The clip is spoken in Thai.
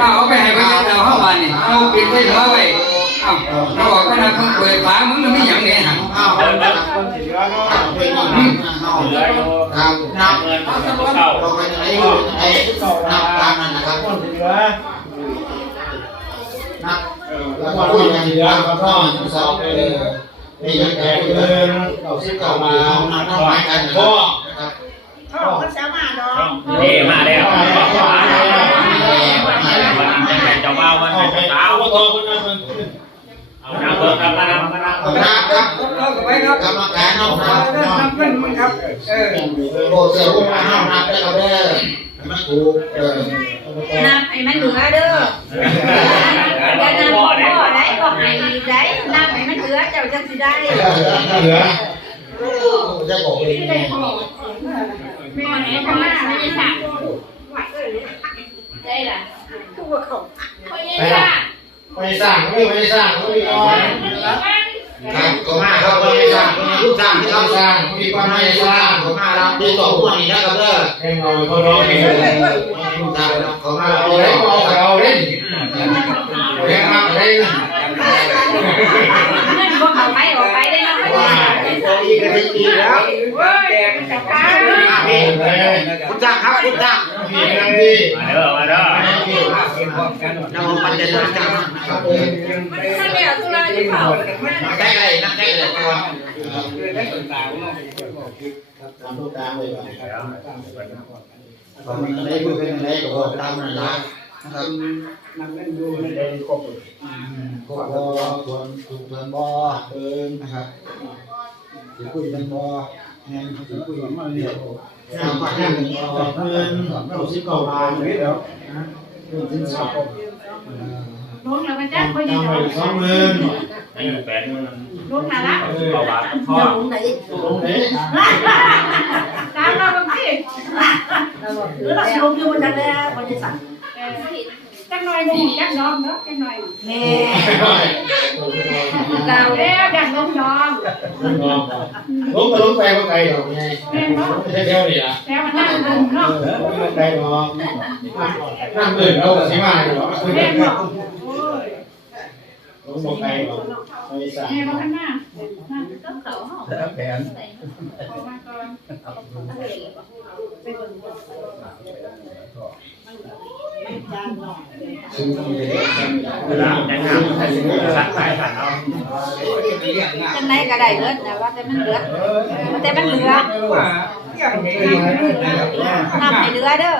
เอาเอาไปให้ไปเจ้าเข้าบ้านนี่เอาปิดไว้เหลือไว้เอาเราบอกว่านะมึงเปิดฝามึงไม่หยังเนี่ยหันอ้าวคนสิเหลือเนาะไปนี่เอาเหลืออยู่ครับนับเงินเก่าเราไปไหนอยู่ไหนนับตามนั้นนะครับคนเหลือนับแล้วก็คุยกันแล้วก็ท่องสอบเออนี่ยังแก่เกินเราซิเก่ามาเอานับหมายกันนะครับเขาก็สามารถเนาะเอ้มาแล้วมาแล้ว ทองนนั้นมันเอาน้ำเบิกครับน้ำน้ำนับครับเราก็ไปครับกรรมการนับนับนับนับเงินมึงครับ เออโอ้เสืออุ้มมาห้ามนับได้ครับเด้อมันถูกเออนับไอ้มันเหลือเด้ออย่านับพ่อได้ก็ให้ได้นับไอ้มันเหลือเจ้าจังสิได้เหลือจะบอกเองไม่ไหนก็มาไม่ได้สั่งได้ล่ะคือว่าเขาไม่ได้สั่ง ไม่สร้างไม่ไม่สร้างไม่ก่อนครับก็มาครับก็ไม่สร้างมีลูกสร้างที่เขาสร้างมีความไม่สร้างก็มารับที่ต่อพวกนี้นะครับเด้อแข่งเราเขาร้องเองลูกสร้างเขามา เอา เอา เล เลย ย เอา เอา เอาเล่นแข่งมาเล่น เงินก็เขาไปออกไปได้เนาะ ว่าตัวอีกก็ถึงดีแล้ว เว้ยจับขาเลย คุณสร้างครับคุณสร้างพี่นั่งพี่มาเด้อมาเด้อเราปัจจัยต่างๆนะครับมันเดี๋ยวตุลาที่เขาได้เลยนั่งได้เลยก่อนได้ต่างๆเนาะทำทุกการเลยตอนนี้ได้พูดเป็นอะไรก็บอกตามนั่นละนะครับนับเงินดูได้ครบก็บอส่วนถูกส่วนบอเอิงนะครับสิคุยกันบอแหงสิคุยกันมาเรียกงานมาแหงบอเงินเราสิเก่าบานนี่แล้วเรื่องสินทรัพย์ลุงแล้วมันจ้างคนยังทำไปสองหมื่นอายุแปดหมื่นลุงน่ารักเก่าบาทพ่อตรงไหนตามเราบางทีหรือเราลงอยู่บนนั้นแล้วบริษัทจังหน่อยมึงจังยอมเนาะจังหน่อยแม่เราแล้วดังน้องยอมล้มก็ล้มไปก็ไกลดอกไงแม่เนาะไม่ใช่เที่ยวนี่ละแล้วมันนั่งลุงเนาะไกลดอกนั่งอื่นเราสิมาอ ยู่หรอแม่เนาะโอ้ยล้มบ่ไกลดอกไม่สร้างแม่มาข้างหน้านั่งก็เขาเนาะแผนออ จังไหนก็ได้เรือแต่ว่าแต่มันเหลือแต่มันเหลือนับในเรือเด้อ